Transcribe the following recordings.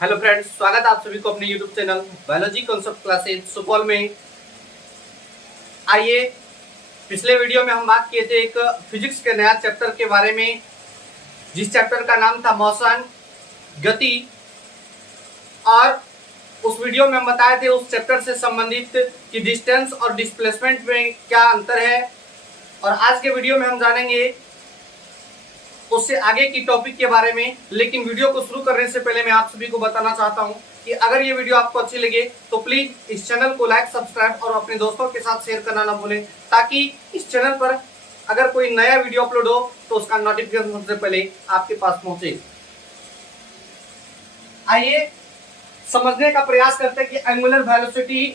Hello friends, स्वागत है आप सभी को अपने YouTube channel biology concept classes Supaul में। आइए, पिछले वीडियो में हम बात किए थे एक फिजिक्स के नया चैप्टर के बारे में, जिस चैप्टर का नाम था मोशन, गति। और उस वीडियो में हम बताए थे उस चैप्टर से संबंधित कि डिस्टेंस और डिस्प्लेसमेंट में क्या अंतर है। और आज के वीडियो में हम जानेंगे उससे आगे की टॉपिक के बारे में। लेकिन वीडियो को शुरू करने से पहले मैं आप सभी को बताना चाहता हूं कि अगर ये वीडियो आपको अच्छी लगे तो प्लीज इस चैनल को लाइक, सब्सक्राइब और अपने दोस्तों के साथ शेयर करना ना भूलें, ताकि इस चैनल पर अगर कोई नया वीडियो अपलोड हो तो उसका नोटिफिकेशन सबसे पहले आपके पास पहुंचे। आइए समझने का प्रयास करते हैं कि एंगुलर वेलोसिटी,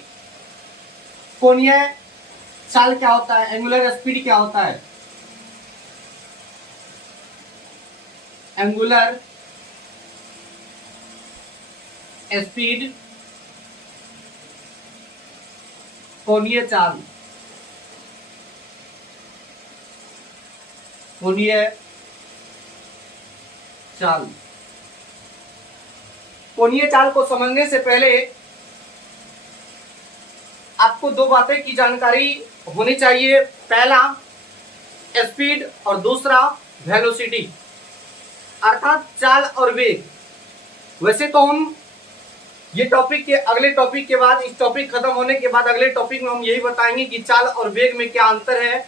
कोणीय चाल क्या होता है, एंगुलर स्पीड क्या होता है। एंगुलर स्पीड, कोणीय चाल, कोणीय चाल। कोणीय चाल को समझने से पहले आपको दो बातें की जानकारी होनी चाहिए। पहला स्पीड और दूसरा वेलोसिटी, अर्थात चाल और वेग। वैसे तो हम ये टॉपिक के अगले टॉपिक के बाद, इस टॉपिक खत्म होने के बाद अगले टॉपिक में हम यही बताएंगे कि चाल और वेग में क्या अंतर है,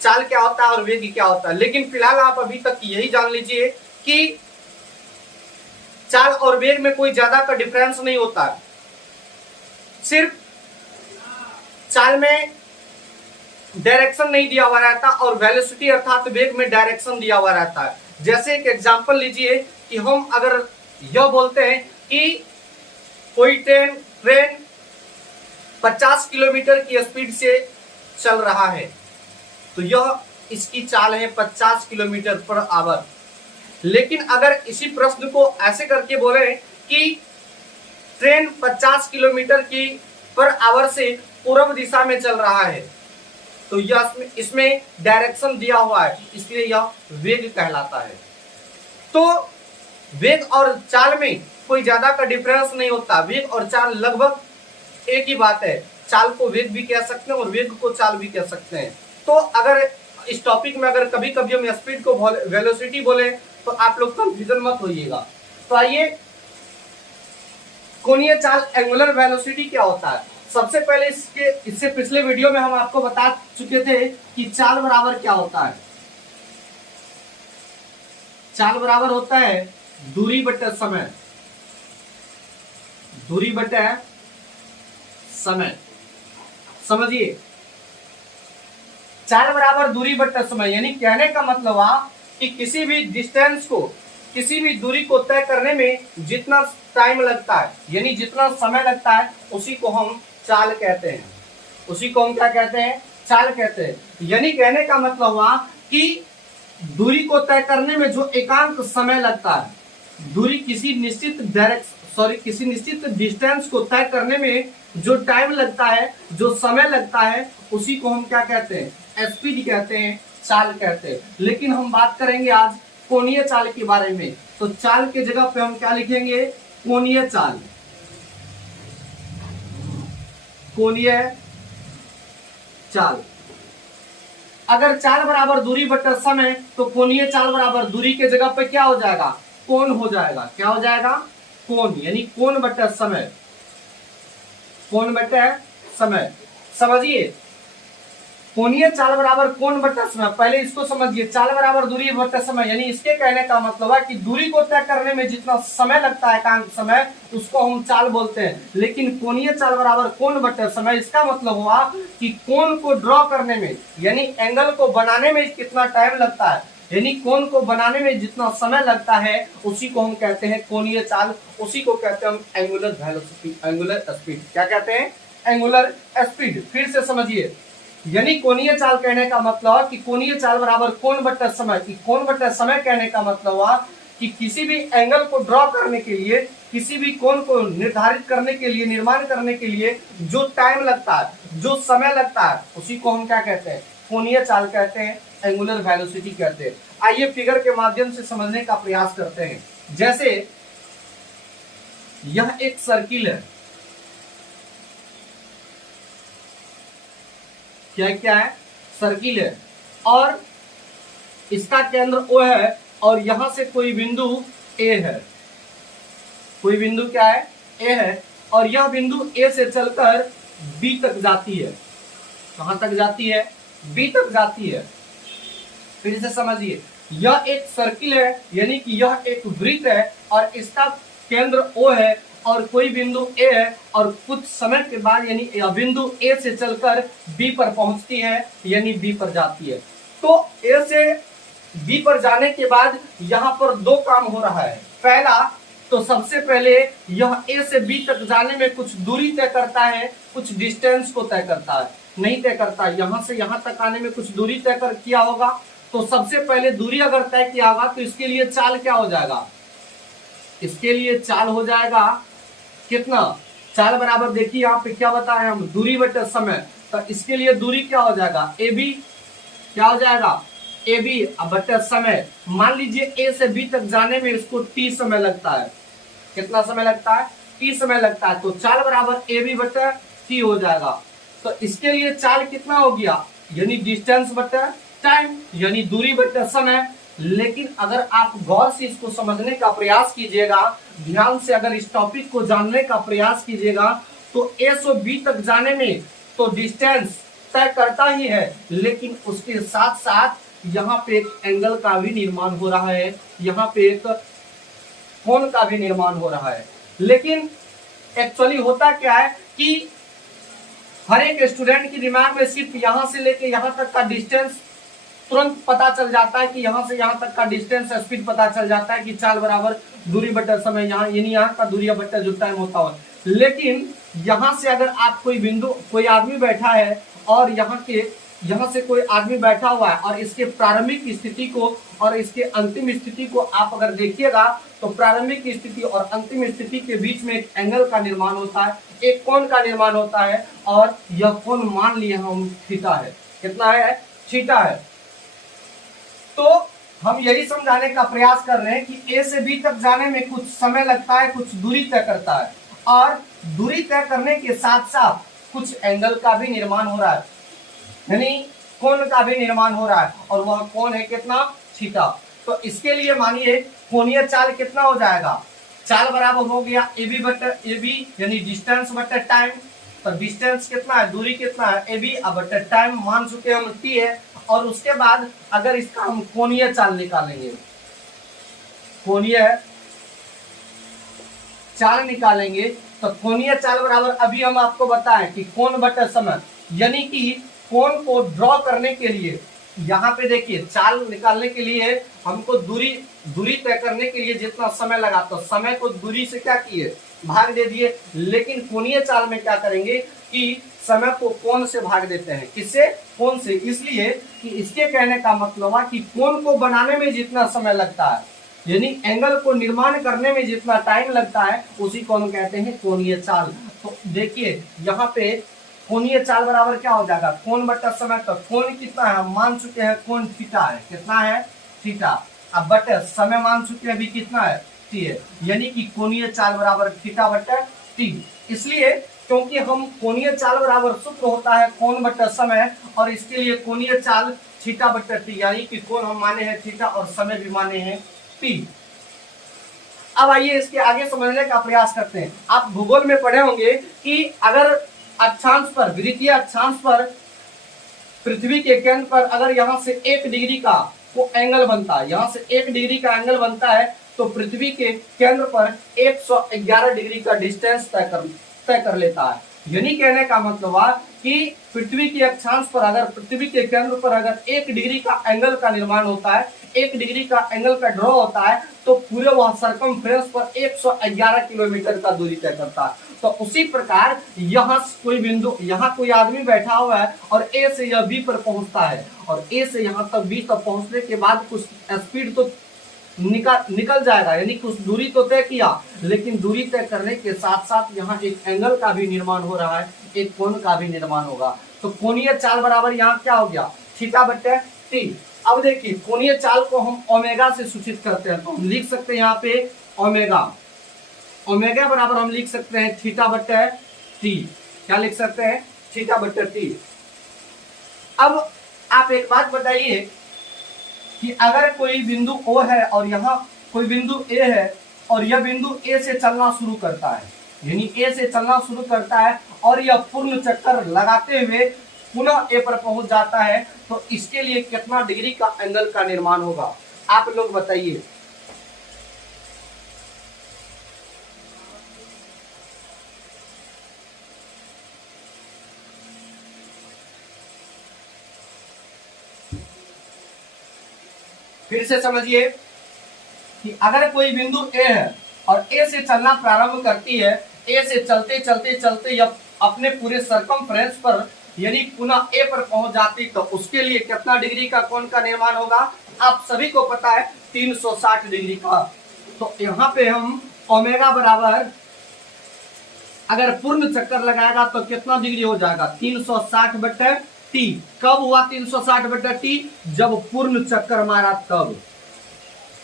चाल क्या होता है और वेग क्या होता है। लेकिन फिलहाल आप अभी तक यही जान लीजिए कि चाल और वेग में कोई ज्यादा का डिफरेंस नहीं होता है। सिर्फ चाल में डायरेक्शन नहीं दिया हुआ रहता और वेलोसिटी अर्थात वेग में डायरेक्शन दिया हुआ रहता है। जैसे एक एग्जांपल लीजिए कि हम अगर यह बोलते हैं कि कोई ट्रेन 50 किलोमीटर की स्पीड से चल रहा है, तो यह इसकी चाल है 50 किलोमीटर पर आवर। लेकिन अगर इसी प्रश्न को ऐसे करके बोले कि ट्रेन 50 किलोमीटर की पर आवर से पूर्व दिशा में चल रहा है, तो यह इसमें डायरेक्शन दिया हुआ है, इसलिए यह वेग कहलाता है। तो वेग और चाल में कोई ज्यादा का डिफरेंस नहीं होता। वेग और चाल लगभग एक ही बात है। चाल को वेग भी कह सकते हैं और वेग को चाल भी कह सकते हैं। तो अगर इस टॉपिक में अगर कभी कभी हम स्पीड को वेलोसिटी बोले तो आप लोग कंफ्यूजन मत होइएगा। तो आइए, कोणीय चाल, एंगुलर वेलोसिटी क्या होता है। सबसे पहले इससे पिछले वीडियो में हम आपको बता चुके थे कि चाल बराबर क्या होता है। चाल बराबर होता है दूरी बटे समय, दूरी बटे समय। समझिए, चाल बराबर दूरी बटे समय, यानी कहने का मतलब हुआ कि किसी भी डिस्टेंस को, किसी भी दूरी को तय करने में जितना टाइम लगता है, यानी जितना समय लगता है, उसी को हम चाल कहते हैं। उसी को हम क्या कहते हैं? चाल कहते हैं। यानी कहने का मतलब हुआ कि दूरी को तय करने में जो एकांत समय लगता है, दूरी किसी निश्चित किसी निश्चित डिस्टेंस को तय करने में जो टाइम लगता है, जो समय लगता है, उसी को हम क्या कहते हैं? स्पीड कहते हैं, चाल कहते हैं। लेकिन हम बात करेंगे आज कोणीय चाल के बारे में। तो चाल के जगह पे हम क्या लिखेंगे? कोणीय चाल। कोणीय चाल। अगर चाल बराबर दूरी बटे समय, तो कोणीय चाल बराबर दूरी के जगह पे क्या हो जाएगा? कोण हो जाएगा। क्या हो जाएगा? कोण, यानी कोण बटे समय। कोण बटे समय। समझिए, कोणीय चाल बराबर कोण बटे समय। पहले इसको समझिए, चाल बराबर दूरी बटे समय, यानी इसके कहने का मतलब है कि दूरी को तय करने में जितना समय लगता है, एकांत समय, उसको हम चाल बोलते हैं। लेकिन कोणीय चाल बराबर कोण बटे समय, इसका मतलब हुआ कि कोण को ड्रॉ करने में, यानी एंगल को बनाने में कितना टाइम लगता है, यानी कोण को बनाने में जितना समय लगता है, उसी को हम कहते हैं कोणीय चाल। उसी को कहते हैं हम एंगुलर वेलोसिटी, एंगुलर स्पीड। क्या कहते हैं? Angular speed. फिर से समझिए, यानी कोणीय चाल कहने का मतलब कि कोणीय चाल बराबर कोण बटे समय। कोण बटे समय कहने का मतलब हुआ कि किसी भी एंगल को ड्रॉ करने के लिए, किसी भी कोण को निर्धारित करने के लिए, निर्माण करने के लिए जो टाइम लगता है, जो समय लगता है, उसी को हम क्या कहते हैं? कोणीय चाल कहते हैं, एंगुलर वेलोसिटी कहते हैं। आइए फिगर के माध्यम से समझने का प्रयास करते हैं। जैसे यह एक सर्किल है, क्या क्या है, सर्किल है, और इसका केंद्र O है, और यहां से कोई बिंदु A है, कोई बिंदु क्या है, A है, और यह बिंदु A से चलकर B तक जाती है। कहां तक जाती है, B तक जाती है। फिर से समझिए, यह एक सर्किल है, यानी कि यह एक वृत्त है, और इसका केंद्र O है, और कोई बिंदु A है, और कुछ समय के बाद यानी बिंदु A से चलकर B पर पहुंचती है, यानी B पर जाती है। तो A से B पर जाने के बाद यहां पर दो काम हो रहा है। पहला, तो सबसे पहले यह A से B तक जाने में कुछ दूरी तय करता है, कुछ डिस्टेंस को तय करता है, नहीं तय करता, यहां से यहां तक आने में कुछ दूरी तय कर किया होगा। तो सबसे पहले दूरी अगर तय किया होगा तो इसके लिए चाल क्या हो जाएगा, इसके लिए चाल हो जाएगा कितना, चाल बराबर देखिए यहाँ पे क्या बताए हम, दूरी बटे समय। तो इसके लिए दूरी क्या हो जाएगा, ए बी, क्या हो जाएगा, ए बी बटे समय। मान लीजिए ए से बी तक जाने में इसको टी समय लगता है, कितना समय लगता है, टी समय लगता है। तो चाल बराबर ए बी बटे टी हो जाएगा। तो इसके लिए चाल कितना हो गया, यानी डिस्टेंस बटे टाइम, यानी दूरी बटे समय। लेकिन अगर आप गौर से इसको समझने का प्रयास कीजिएगा, ध्यान से अगर इस टॉपिक को जानने का प्रयास कीजिएगा, तो ए से बी तक जाने में तो डिस्टेंस तय करता ही है, लेकिन उसके साथ साथ यहाँ पे एक एंगल का भी निर्माण हो रहा है, यहाँ पे एक कोण का भी निर्माण हो रहा है। लेकिन एक्चुअली होता क्या है कि हर एक स्टूडेंट की दिमाग में सिर्फ यहां से लेके यहां तक का डिस्टेंस तुरंत पता चल जाता है, कि यहां से यहां तक का डिस्टेंस स्पीड पता चल जाता है, कि चाल बराबर दूरी बटे समय, यहाँ यानी यहाँ का दूरी बटे जो टाइम होता है। लेकिन यहां से अगर आप कोई बिंदु, कोई आदमी बैठा है, और यहाँ से कोई आदमी बैठा हुआ है, और इसके प्रारंभिक स्थिति को और इसके अंतिम स्थिति को आप अगर देखिएगा, तो प्रारंभिक स्थिति और अंतिम स्थिति के बीच में एक एंगल का निर्माण होता है, एक कोण का निर्माण होता है, और यह कोण मान लिए हम थीटा है। कितना है, थीटा है। तो हम यही समझाने का प्रयास कर रहे हैं कि ए से बी तक जाने में कुछ समय लगता है, कुछ दूरी तय करता है, और दूरी तय करने के साथ साथ कुछ एंगल का भी निर्माण हो रहा है, यानी कोण का भी निर्माण हो रहा है, और वह कोण है कितना, थीटा। तो इसके लिए मानिए कोणीय चाल कितना हो जाएगा, चाल बराबर हो गया ए बी बटे ए बी, यानी डिस्टेंस बटे टाइम। तो डिस्टेंस कितना है, दूरी कितना है, ए बी बटे टाइम मान चुके हम टी है। और उसके बाद अगर इसका हम कोणीय चाल निकालेंगे, कोणीय चाल निकालेंगे, तो कोणीय चाल बराबर अभी हम आपको बताएं कि कोण बटे समय, यानी कि कोण को ड्रॉ करने के लिए, यहाँ पे देखिए चाल निकालने के लिए हमको दूरी तय करने के लिए जितना समय लगा, तो समय को दूरी से क्या किए, भाग दे दिए। लेकिन कोणीय चाल में क्या करेंगे कि समय को कोण से भाग देते हैं, किससे, कोण से। इसलिए कि इसके कहने का मतलब है कि कोण को बनाने में जितना समय लगता है, यानी एंगल को निर्माण करने में जितना टाइम लगता है, उसी को हम कहते हैं कोणीय चाल। तो देखिए यहाँ पे कोणीय चाल बराबर क्या हो जाएगा, कोण बटा समय। तो कोण कितना है, हम मान चुके हैं कोण थीटा है, कितना है, थीटा। अब बटे समय मान चुके हैं अभी कितना है, टी है, यानी कि कोणीय चाल बराबर थीटा बटे टी। इसलिए क्योंकि हम कोणीय चाल बराबर सूत्र होता है कोण बटे समय, और इसके लिए कोणीय चाल थीटा बटे टी, यानी कि कोण हम माने हैं थीटा और समय भी माने हैं टी। अब आइए इसके आगे समझने का प्रयास करते हैं। आप भूगोल में पढ़े होंगे कि अगर अक्षांश पर, विद्युतीय अक्षांश पर पृथ्वी के केंद्र पर अगर यहाँ से 1 डिग्री का वो एंगल बनता है, यहाँ से 1 डिग्री का एंगल बनता है, तो पृथ्वी के केंद्र पर 111 डिग्री का डिस्टेंस तय कर लेता है। यानी कहने का मतलब है कि पृथ्वी के अक्षांश पर अगर, पृथ्वी के केंद्र पर अगर 1 डिग्री का एंगल का निर्माण होता है, 1 डिग्री का एंगल का ड्रॉ होता है, तो पूरे वह सरकमफ्रेंस पर 111 किलोमीटर का दूरी तय करता है। तो उसी प्रकार यहाँ कोई बिंदु, यहाँ कोई आदमी बैठा हुआ है, और ए से यह बी पर पहुंचता है, और ए से यहाँ तक बी तक पहुंचने के बाद कुछ स्पीड तो निकल जाएगा, यानी कुछ दूरी तो तय किया, लेकिन दूरी तय करने के साथ साथ यहाँ एक एंगल का भी निर्माण हो रहा है, एक कोण का भी निर्माण होगा। तो कोणीय चाल बराबर यहाँ क्या हो गया, थीटा बटे टी। अब देखिए कोणीय चाल को हम ओमेगा से सूचित करते हैं, तो हम लिख सकते हैं यहाँ पे ओमेगा, ओमेगा बराबर हम लिख सकते हैं थीटा बटे टी। क्या लिख सकते हैं? थीटा बटे टी। अब आप एक बात बताइए कि अगर कोई बिंदु ओ है और यहाँ कोई बिंदु ए है और यह बिंदु ए से चलना शुरू करता है, यानी ए से चलना शुरू करता है और यह पूर्ण चक्कर लगाते हुए पुनः ए पर पहुंच जाता है, तो इसके लिए कितना डिग्री का एंगल का निर्माण होगा? आप लोग बताइए। फिर से समझिए कि अगर कोई बिंदु ए है और ए से चलना प्रारंभ करती है, ए से चलते चलते चलते यह अपने पूरे सरकमफ्रेंस पर यानी पुनः ए पर पहुंच जाती, तो उसके लिए कितना डिग्री का कोण का निर्माण होगा? आप सभी को पता है 360 डिग्री का। तो यहाँ पे हम ओमेगा बराबर अगर पूर्ण चक्कर लगाएगा तो कितना डिग्री हो जाएगा? 360 बटे टी। कब हुआ 360 बटे टी? जब पूर्ण चक्कर मारा तब,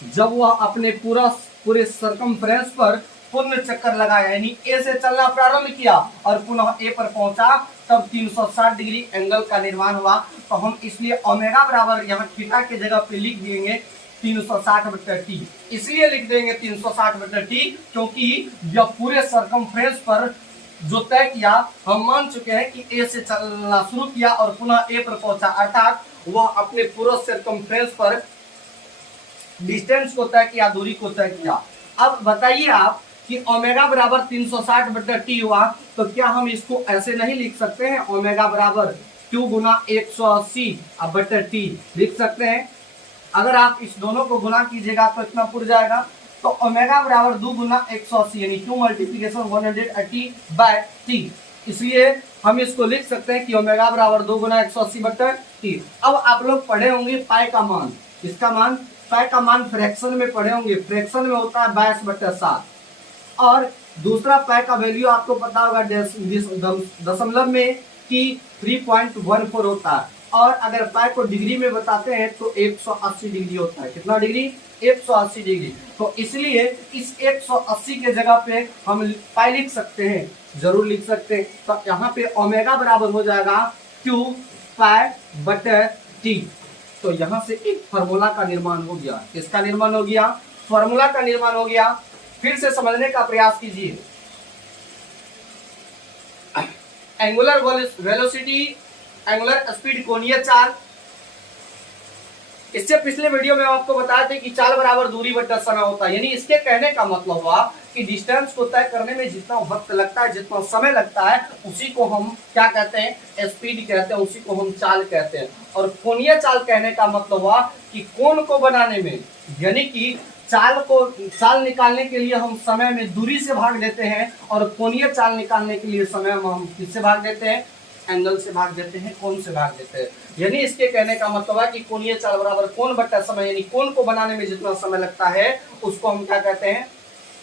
जब वह अपने पूरे सरकमफ्रेंस पर पूर्ण चक्कर लगाया, यानी ए से चलना प्रारंभ किया और पुनः ए पर पहुंचा, तब 360 डिग्री एंगल का निर्माण हुआ। तो हम इसलिए ओमेगा बराबर यहाँ थीटा के जगह पे लिख देंगे 360 बटे टी। इसलिए लिख देंगे 360 बटे टी क्योंकि यह पूरे सरकमफ्रेंस पर जो तय किया, हम मान चुके हैं कि ए से चलना शुरू किया और पुनः ए पर पहुंचा, अर्थात वह अपने पूरे सरकमफ्रेंस पर डिस्टेंस को तय किया, दूरी को तय किया। अब बताइए आप कि ओमेगा बराबर 360 बटे टी हुआ, तो क्या हम इसको ऐसे नहीं लिख सकते हैं? ओमेगा बराबर क्यू गुना 180 बटे टी लिख सकते हैं। अगर आप इस दोनों को गुना कीजिएगा तो इतना पुर जाएगा। तो ओमेगा बराबर 2 गुना 180 यानी क्यू मल्टीप्लीकेशन 180 बाय टी। इसलिए हम इसको लिख सकते हैं कि ओमेगा बराबर 2 गुना 180 बटे टी। अब आप लोग पढ़े होंगे पाई का मान, इसका मान पाई का मान फ्रैक्शन में पढ़े होंगे, फ्रैक्शन में होता है 22 बटे 7 और दूसरा पाई का वैल्यू आपको पता होगा दशमलव में कि 3.14 होता है और अगर पाई को डिग्री में बताते हैं तो 180 डिग्री होता है। कितना डिग्री? 180 डिग्री। तो इसलिए इस 180 के जगह पे हम पाई लिख सकते हैं, जरूर लिख सकते हैं। तो यहाँ पे ओमेगा बराबर हो जाएगा क्यू पाई बटे टी। तो यहाँ से एक फार्मूला का निर्माण हो गया। किसका निर्माण हो गया? फार्मूला का निर्माण हो गया। फिर से समझने का प्रयास कीजिए। एंगुलर वेलोसिटी, एंगुलर स्पीड, कोणीय चाल। इससे पिछले वीडियो में आपको बताया था कि चाल बराबर दूरी बटा समय होता है, यानी इसके कहने का मतलब हुआ कि डिस्टेंस को तय करने में जितना वक्त लगता है, जितना समय लगता है, उसी को हम क्या कहते हैं? स्पीड कहते हैं, उसी को हम चाल कहते हैं। और कोणीय चाल कहने का मतलब हुआ कि कोण को बनाने में, यानी कि चाल निकालने के लिए हम समय में दूरी से भाग देते हैं और कोणीय चाल निकालने के लिए समय में हम किससे भाग देते हैं? एंगल से भाग देते हैं, कोण से भाग देते हैं। यानी इसके कहने का मतलब है कि कोणीय चाल बराबर कोण बटा समय, यानी कोण को बनाने में जितना समय लगता है उसको हम क्या कहते हैं?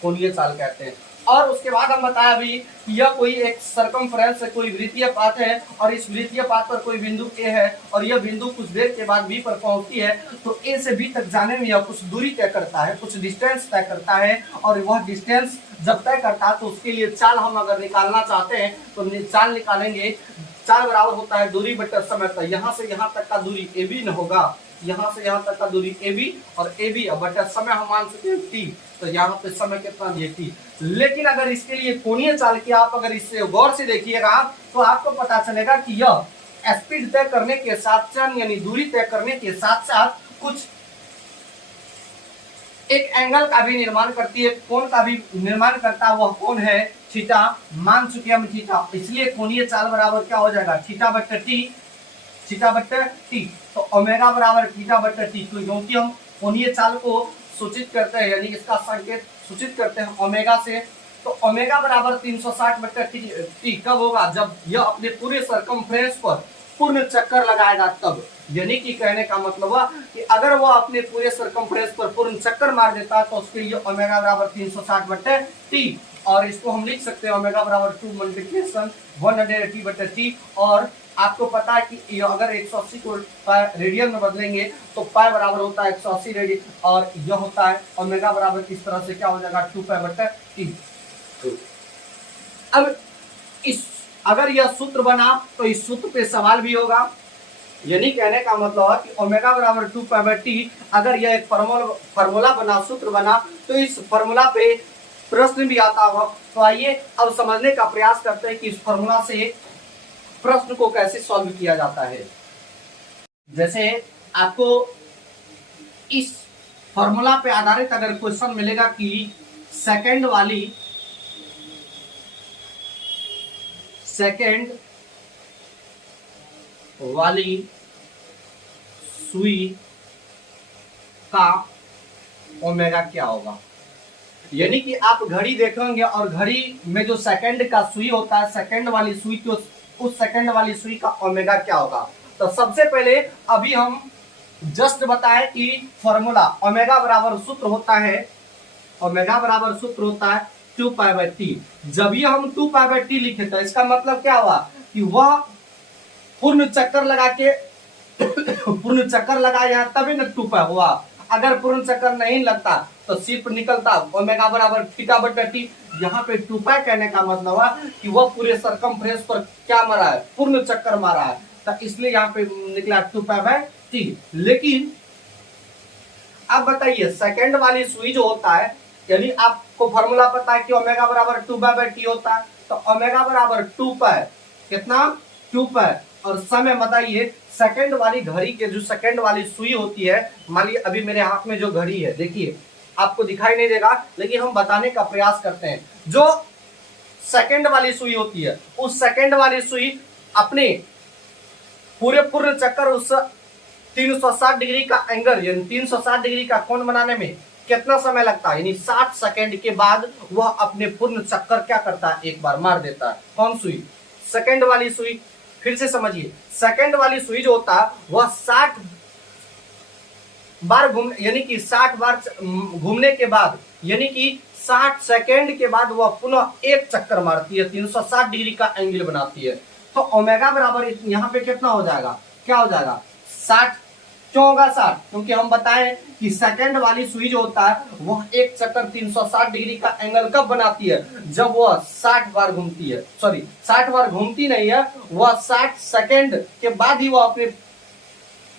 कोणीय चाल कहते हैं। और उसके बाद हम बताया भी कि यह कोई एक सरकमफ्रेंस है, कोई वृत्तीय पाथ है और इस वृत्तीय पाथ पर कोई बिंदु ए है और यह बिंदु कुछ देर के बाद बी पर पहुंचती है, तो ए से बी तक जाने में यह कुछ दूरी तय करता है, कुछ डिस्टेंस तय करता है और वह डिस्टेंस जब तय करता है तो उसके लिए चाल हम अगर निकालना चाहते हैं तो चाल निकालेंगे। चाल बराबर होता है दूरी बटे समय। तो यहाँ से यहाँ तक का दूरी ए बी न होगा, यहाँ से यहाँ तक का दूरी ए बी और ए बी बटे समय हम मान सकते हैं टी। तो यहाँ पे समय कितना दिए? टी। लेकिन अगर इसके लिए कोणीय चाल की आप अगर इससे गौर से देखिएगा तो आपको पता चलेगा कि यह स्पीड तय करने के साथ साथ यानी दूरी तय करने के साथ साथ कुछ एक एंगल का भी निर्माण करती है, कोण का भी निर्माण करता है। वह कोण है थीटा, मान चुके हम थीटा। इसलिए कोणीय चाल बराबर क्या हो जाएगा? थीटा बटे टी, थीटा बटे टी। तो ओमेगा बराबर थीटा बटे टी, क्योंकि हम कोणीय चाल को सूचित करते हैं, यानी इसका संकेत सूचित करते हैं ओमेगा से। तो ओमेगा बराबर 360 बटे टी कब होगा? जब यह अपने पूरे सरकमफ्रेंस पर पूर्ण चक्कर लगाएगा तब। यानी कि कहने का मतलब हुआ कि अगर वह अपने पूरे सरकमफ्रेंस पर पूर्ण चक्कर मार देता है तो उसके लिए ओमेगा बराबर 360 बटे टी। और इसको हम लिख सकते हैं ओमेगा बराबर 2 मल्टीप्लिकेशन 180 बटे टी। और आपको पता है कि अगर 180 को रेडियन में बदलेंगे तो पाई बराबर होता है 180 रेडियन और यह होता है ओमेगा बराबर इस तरह से क्या हो जाएगा? 2 पाई बटे टी। अब इस अगर यह सूत्र बना तो इस सूत्र पे सवाल भी होगा, यानी कहने का मतलब है कि ओमेगा बराबर 2π/t अगर यह एक फॉर्मूला बना, सूत्र बना, तो इस फॉर्मूला पे प्रश्न भी आता होगा। तो आइए अब समझने का प्रयास करते हैं कि इस फॉर्मूला से प्रश्न को कैसे सॉल्व किया जाता है। जैसे आपको इस फॉर्मूला पे आधारित अगर क्वेश्चन मिलेगा कि सेकंड वाली सुई का ओमेगा क्या होगा, यानी कि आप घड़ी देखेंगे और घड़ी में जो सेकंड का सुई होता है, सेकंड वाली सुई, तो उस सेकंड वाली सुई का ओमेगा क्या होगा। तो सबसे पहले अभी हम जस्ट बताएं कि फॉर्मूला ओमेगा बराबर सूत्र होता है, ओमेगा बराबर सूत्र होता है 2π/t। जब ये हम 2π/t लिखे तो इसका मतलब क्या हुआ कि वह पूर्ण चक्कर लगाया तभी न 2π हुआ। अगर पूर्ण चक्कर नहीं लगता तो सिर्फ निकलता ओमेगा बराबर θ/t। यहाँ पे 2π कहने का मतलब हुआ कि वह पूरे सरकमफ्रेंस पर क्या मारा है, पूर्ण चक्कर मारा है, तो इसलिए यहाँ पे निकला 2π/t। लेकिन अब बताइए सेकंड वाली सुई जो होता है, यानी आपको फॉर्मूला पता है कि ओमेगा बराबर 2π/t होता है, तो ओमेगा बराबर 2π, कितना 2π, और समय बताइए सेकंड वाली घड़ी के जो सेकंड वाली सुई होती है, मान लीजिए अभी मेरे हाथ में जो घड़ी है, देखिए आपको दिखाई नहीं देगा लेकिन हम बताने का प्रयास करते हैं। जो सेकंड वाली सुई होती है, उस सेकंड वाली सुई अपने पूर्ण चक्कर उस 360 डिग्री का एंगल, यानी 360 डिग्री का कोण बनाने में कितना समय लगता है, यानी 60 सेकंड के बाद वह अपने पूर्ण चक्कर क्या करता है, एक बार मार देता है। कौन सुई, सेकंड वाली सुई। फिर से समझिए, सेकंड वाली सुई जो होता है वह 60 बार यानी कि 60 बार घूमने के बाद, यानी कि 60 सेकंड के बाद वह पुनः एक चक्कर मारती है, 360 डिग्री का एंगल बनाती है। तो ओमेगा बराबर यहाँ पे कितना हो जाएगा, क्या हो जाएगा 60। क्यों होगा 60, क्योंकि हम बताएं कि सेकंड वाली सुई जो होता है वह एक चक्कर 360 डिग्री का एंगल कब बनाती है, जब वह 60 बार घूमती है, सॉरी 60 बार घूमती नहीं है, वह 60 सेकंड के बाद ही वह अपने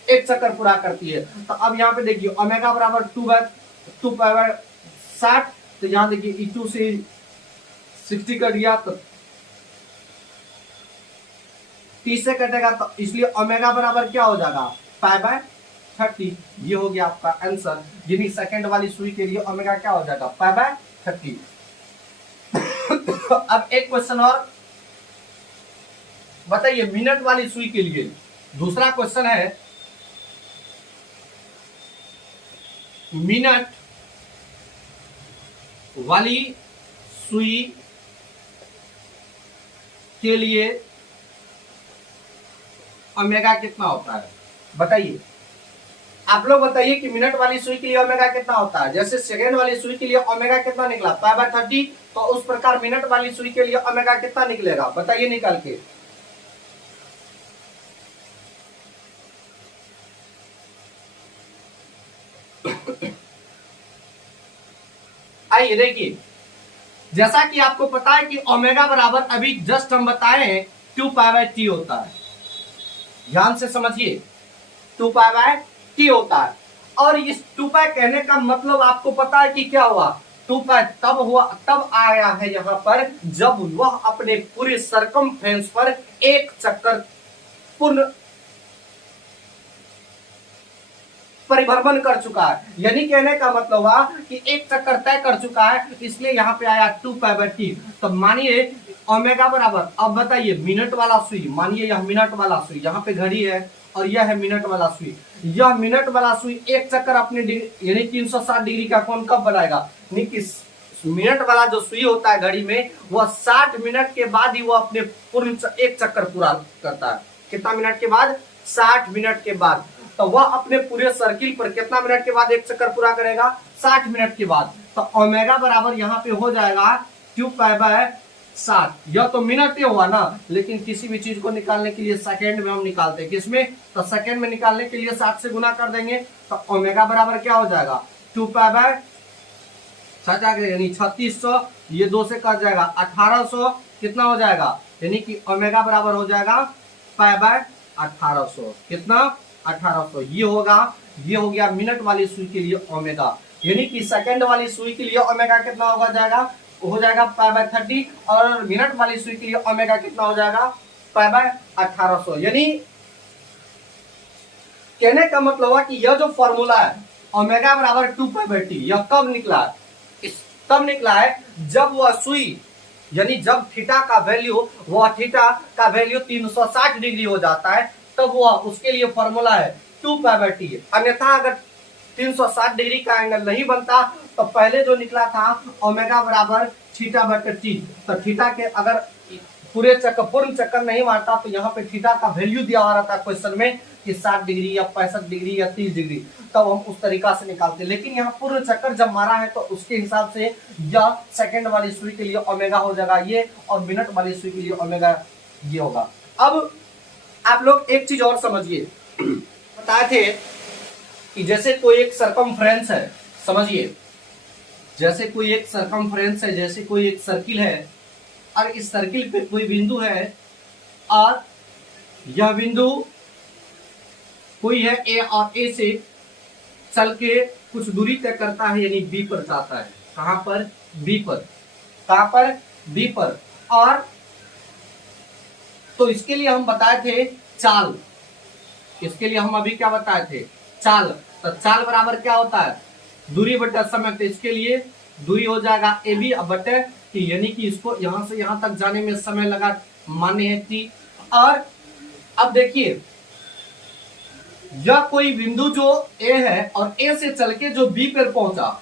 एक चक्कर पूरा करती है। तो अब यहाँ पे देखिए ओमेगा बराबर 2π/60, तो यहाँ देखिए E2 से 60 कट गया तो 30 से कटेगा, तो इसलिए ओमेगा बराबर क्या हो जाएगा π/30। ये हो गया आपका आंसर, यानी सेकंड वाली सुई के लिए ओमेगा क्या हो जाएगा π/30। अब एक क्वेश्चन और बताइए मिनट वाली सुई के लिए। दूसरा क्वेश्चन है मिनट वाली सुई के लिए ओमेगा कितना होता है, बताइए आप लोग बताइए कि मिनट वाली सुई के लिए ओमेगा कितना होता है। जैसे सेकंड वाली सुई के लिए ओमेगा कितना निकला π/30, तो उस प्रकार मिनट वाली सुई के लिए ओमेगा कितना निकलेगा, बताइए निकाल के। आइए देखिए, जैसा कि आपको पता है कि ओमेगा बराबर अभी जस्ट हम बताए हैं 2π/t होता है, ध्यान से समझिए 2π/t होता है। और इस 2π कहने का मतलब आपको पता है कि क्या हुआ, 2π तब आया है यहाँ पर जब वह अपने पूरे सरकमफ्रेंस पर एक चक्कर पूर्ण परिभ्रमण कर चुका है, यानी कहने का मतलब हुआ कि एक चक्कर तय कर चुका है, इसलिए यहाँ पे आया 2π/t। तो मानिए ओमेगा बराबर, अब बताइए मिनट वाला सुई, मानिए यह मिनट वाला सुई, यहाँ पे घड़ी है और यह है मिनट वाला सुई। यह मिनट वाला सुई एक चक्कर अपने यानी 360 डिग्री का कोण कब बनाएगा, मिनट वाला जो सुई होता है घड़ी में, वह 60 मिनट के बाद ही वह अपने पूर्ण एक चक्कर पूरा करता है। कितना मिनट के बाद, 60 मिनट के बाद। तो वह अपने पूरे सर्किल पर कितना मिनट के बाद एक चक्कर पूरा करेगा, 60 मिनट के बाद। तो ओमेगा बराबर यहाँ पे हो जाएगा 2π/60। यह तो मिनट ही हुआ ना, लेकिन किसी भी चीज को निकालने के लिए सेकंड में हम निकालते हैं, किसमें, तो सेकंड में निकालने के लिए 60 से गुना कर देंगे, तो ओमेगा बराबर क्या हो जाएगा 2π/60। छठ आ गया, यानी 3600, ये 2 से कट जाएगा 1800, कितना हो जाएगा, यानी कि ओमेगा बराबर हो जाएगा पाई बाय 1800, कितना 1800, ये होगा, ये हो गया मिनट वाली सुई के लिए ओमेगा। यानी कि सेकंड वाली सुई के लिए ओमेगा कितना होगा जाएगा, हो जाएगा पाई बाय 30, और मिनट वाली सुई के लिए ओमेगा कितना हो जाएगा पाई बाय 1800। यानी कहने का मतलब है कि यह जो फॉर्मूला है ओमेगा बराबर 2 पाई बाय टी, यह कब निकला है, तब निकला है जब वह सुई, यानी जब थीटा का वैल्यू, वह थीटा का वैल्यू 360 डिग्री हो जाता है, तब वह उसके लिए फॉर्मूला है 2 पाई बाय टी। अन्यथा अगर 360 डिग्री का एंगल नहीं बनता तो पहले जो निकला था ओमेगा बराबर थीटा बटे टी, तो थीटा के अगर पूरे चक्कर पूर्ण चक्कर नहीं मारता तो यहाँ पे थीटा का वैल्यू दिया हुआ रहता क्वेश्चन में कि 60 डिग्री या 65 डिग्री या 30 डिग्री, तब हम उस तरीका से निकालते। लेकिन यहाँ पूर्ण चक्कर जब मारा है तो उसके हिसाब से या सेकंड वाली सुई के लिए ओमेगा हो जाएगा ये, और मिनट वाली सुई के लिए ओमेगा ये होगा। अब आप लोग एक चीज और समझिए, बताए थे कि जैसे कोई एक सरकमफ्रेंस है, समझिए जैसे कोई एक सरकमफ्रेंस है, जैसे कोई एक सर्किल है, और इस सर्किल पे कोई बिंदु है, और यह बिंदु कोई है ए, और ए से चल के कुछ दूरी तय करता है, यानी बी पर जाता है। कहां पर, बी पर, कहां पर, बी पर। और तो इसके लिए हम बताए थे चाल, इसके लिए हम अभी क्या बताए थे, चाल। तो चाल बराबर क्या होता है, दूरी बटे समय। तो इसके लिए दूरी हो जाएगा ए बी बटे टी, यानी कि इसको यहां से यहां तक जाने में समय लगा, मान्य है टी। और अब देखिए यह कोई बिंदु जो ए है, और ए से चल के जो बी पर पहुंचा,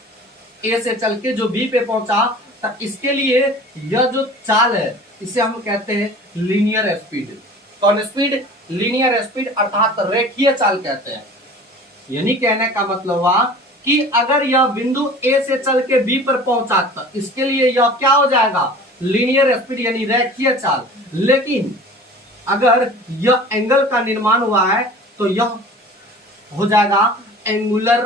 ए से चल के जो बी पे पहुंचा, तो इसके लिए यह जो चाल है इसे हम कहते हैं लीनियर स्पीड। कौन स्पीड, लीनियर स्पीड, अर्थात रेखीय चाल कहते हैं। यानी कहने का मतलब हुआ कि अगर यह बिंदु ए से चल के बी पर पहुंचा तो इसके लिए यह क्या हो जाएगा, लीनियर स्पीड, यानी रेखीय चाल। लेकिन अगर यह एंगल का निर्माण हुआ है तो यह हो जाएगा एंगुलर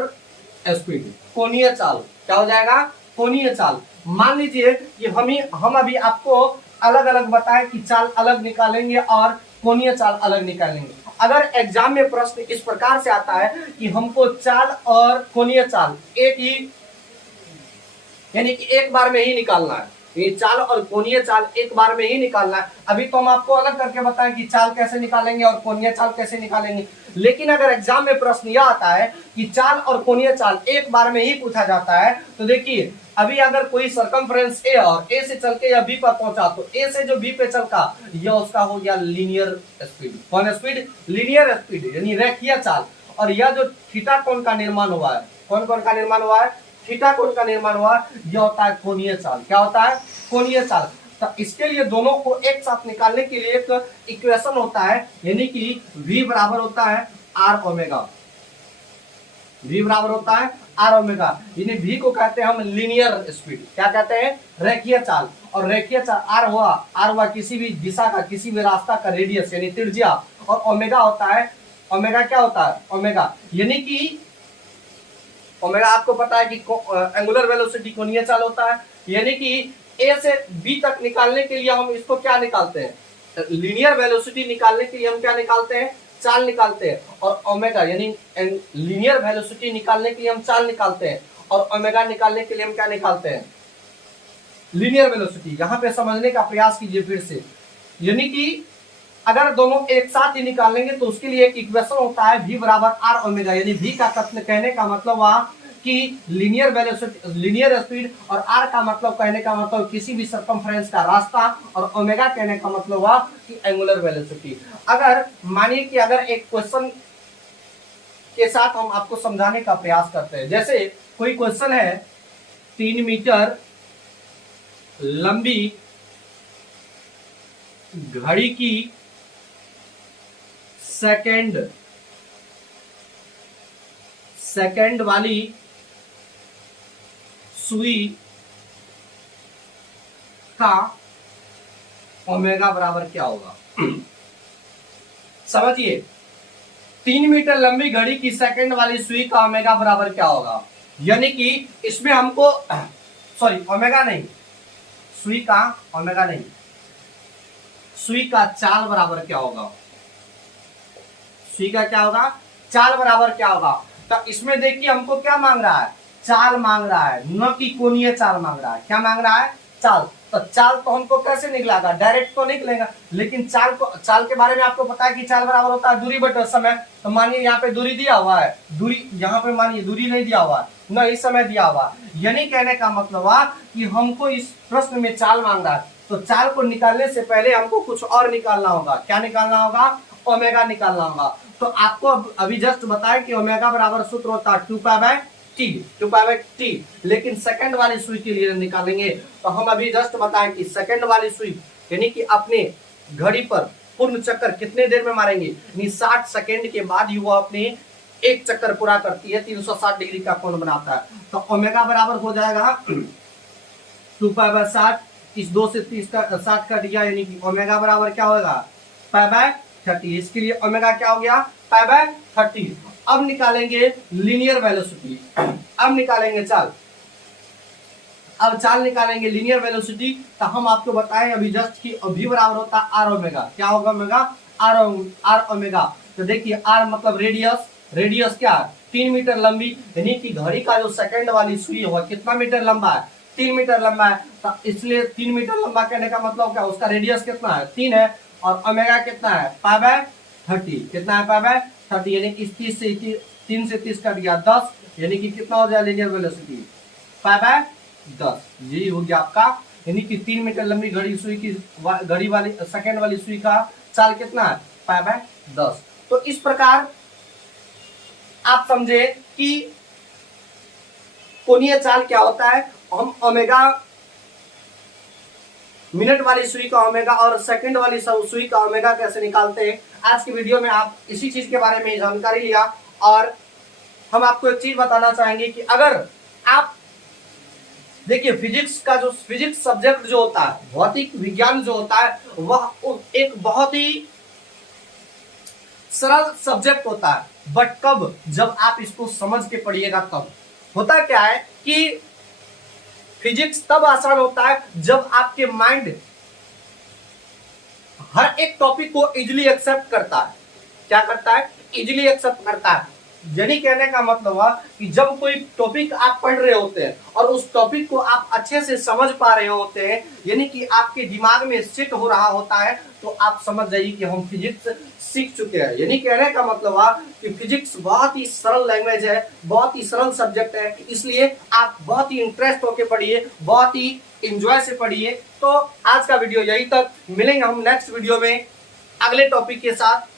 स्पीड, कोणीय चाल। क्या हो जाएगा, कोणीय चाल। मान लीजिए कि हम अभी आपको अलग अलग बताएं कि चाल अलग निकालेंगे और कोणीय चाल अलग निकालेंगे। अगर एग्जाम में प्रश्न इस प्रकार से आता है कि हमको चाल और कोणीय चाल एक ही, यानी कि एक बार में ही निकालना है, ये चाल और कोणीय चाल एक बार में ही निकालना है। अभी तो हम आपको अलग करके बताएं कि चाल कैसे निकालेंगे और कोणीय चाल कैसे निकालेंगे। लेकिन अगर एग्जाम में प्रश्न यह आता है कि चाल और कोणीय चाल एक बार में ही पूछा जाता है, तो देखिए अभी अगर कोई सरकमफ्रेंस ए और ए से चल के या बी पर पहुंचा, तो ए से जो बी पे चलता यह उसका हो गया लीनियर स्पीड। कौन स्पीड, लीनियर स्पीड, यानी रेखीय चाल। और यह जो थीटा कोण का निर्माण हुआ है, कौन कोण का निर्माण हुआ है, थीटा कोण का निर्माण हुआ, यह होता है कोणीय चाल। क्या होता है, कोणीय चाल। तो इसके लिए दोनों को एक साथ निकालने के लिए एक इक्वेशन होता है, यानी कि v बराबर होता है आर ओमेगा, v बराबर होता है आर ओमेगा। यानी v को कहते हैं हम लीनियर स्पीड, क्या कहते हैं, रेखीय चाल। और रेखीय चाल आर हुआ किसी भी दिशा का, किसी भी रास्ता का रेडियस यानी त्रिज्या, और ओमेगा होता है, ओमेगा क्या होता है, ओमेगा, यानी कि ओमेगा आपको पता है कि एंगुलर वेलोसिटी कोणीय चाल होता है। यानी कि ए से बी तक निकालने के लिए हम इसको क्या निकालते हैं, लीनियर वेलोसिटी निकालने के लिए हम क्या निकालते हैं, चाल निकालते हैं। और ओमेगा यानी लीनियर वेलोसिटी निकालने के लिए हम चाल निकालते हैं, और ओमेगा निकालने के लिए हम क्या निकालते हैं, लीनियर वेलोसिटी। यहां पे समझने का प्रयास कीजिए फिर से। यानी कि अगर दोनों एक साथ ही निकालेंगे तो उसके लिए एक इक्वेशन होता है v बराबर आर ओमेगा, यानी v का कहने का मतलब हुआ कि लीनियर वेलोसिटी, लीनियर स्पीड, और r का मतलब कहने का मतलब किसी भी सरकमफ्रेंस का रास्ता, और ओमेगा कहने का मतलब हुआ कि एंगुलर वेलोसिटी। अगर मानिए कि अगर एक क्वेश्चन के साथ हम आपको समझाने का प्रयास करते हैं, जैसे कोई क्वेश्चन है 3 मीटर लंबी घड़ी की सेकंड वाली सुई का ओमेगा बराबर क्या होगा। समझिए 3 मीटर लंबी घड़ी की सेकंड वाली सुई का ओमेगा बराबर क्या होगा। यानी कि इसमें हमको सॉरी ओमेगा नहीं, सुई का ओमेगा नहीं, सुई का चाल बराबर क्या होगा, सुई का क्या होगा, चाल बराबर क्या होगा। तो इसमें देखिए हमको क्या मांग रहा है, चाल मांग रहा है, न कि कोणीय चाल मांग रहा है। क्या मांग रहा है, चाल। तो चाल तो हमको कैसे निकलेगा, डायरेक्ट तो निकलेगा, लेकिन चाल के बारे में आपको पता है कि चाल बराबर होता है दूरी बटे समय। तो मानिए यहाँ पे दूरी दिया हुआ है, दूरी यहाँ पे मानिए दूरी नहीं दिया हुआ है, न इस समय दिया हुआ है, यानी कहने का मतलब है कि हमको इस प्रश्न में चाल मांग रहा है। तो चाल को निकालने से पहले हमको कुछ और निकालना होगा। क्या निकालना होगा, ओमेगा निकालना होगा। तो आपको अभी जस्ट बताएं कि ओमेगा बराबर सूत्र होता है 2π/t, लेकिन सेकंड वाली सुई के लिए निकालेंगे। तो हम अभी जस्ट बताएं कि सेकंड वाली सुई यानी कि अपने घड़ी पर पूर्ण चक्कर कितने देर में मारेंगे, यानी 60 सेकंड के बाद ही वो अपने एक चक्कर पूरा करती है, 360 डिग्री का कोण बनाता है। तो ओमेगा बराबर हो जाएगा 2π/60, इस 2 से 30 का 60 कट गया, यानी कि ओमेगा बराबर क्या होगा, π/30। इसके लिए ओमेगा क्या हो गया, π/30। अब निकालेंगे लीनियर वेलोसिटी, अब निकालेंगे चाल, अब चाल निकालेंगे लीनियर वेलोसिटी। तो हम आपको बताएं अभी जस्ट कि अभी बराबर होता है आर ओमेगा। क्या होगा ओमेगा, आर ओमेगा। तो देखिए आर मतलब रेडियस, रेडियस क्या है 3 मीटर लंबी, यानी कि घड़ी का जो सेकंड वाली सुई होगा कितना मीटर लंबा है, 3 मीटर लंबा है। तो इसलिए 3 मीटर लंबा कहने का मतलब क्या, उसका रेडियस कितना है 3 है, और ओमेगा कितना है π/30। कितना है π/30, यानी कि 3 से 30 कट गया 10, यानी कि कितना हो जाए लीनियर वेलोसिटी π/10। यही हो गया आपका, यानी कि 3 मीटर लंबी घड़ी सुई की घड़ी वाली सेकंड वाली सुई का चाल कितना है π/10। तो इस प्रकार आप समझे कि कोणीय चाल क्या होता है। हम ओमेगा मिनट वाली सुई का ओमेगा और सेकंड वाली सुई का ओमेगा कैसे निकालते हैं, आज की वीडियो में आप इसी चीज के बारे में जानकारी लिया। और हम आपको एक चीज बताना चाहेंगे कि अगर आप देखिए फिजिक्स का जो फिजिक्स सब्जेक्ट जो होता है, भौतिक विज्ञान जो होता है, वह एक बहुत ही सरल सब्जेक्ट होता है, बट कब, जब आप इसको समझ के पढ़िएगा तब। होता क्या है कि फिजिक्स तब आसान होता है जब आपके माइंड हर एक टॉपिक को इजीली एक्सेप्ट करता है। क्या करता है, इजीली एक्सेप्ट करता है। यानी कहने का मतलब है कि जब कोई टॉपिक आप पढ़ रहे होते हैं और उस टॉपिक को आप अच्छे से समझ पा रहे होते हैं, यानी कि आपके दिमाग में सेट हो रहा होता है, तो आप समझ जाइए कि हम फिजिक्स सीख चुके हैं। यानी कहने का मतलब है कि फिजिक्स बहुत ही सरल लैंग्वेज है, बहुत ही सरल सब्जेक्ट है, इसलिए आप बहुत ही इंटरेस्ट होकर पढ़िए, बहुत ही इंजॉय से पढ़िए। तो आज का वीडियो यही तक, मिलेंगे हम नेक्स्ट वीडियो में अगले टॉपिक के साथ।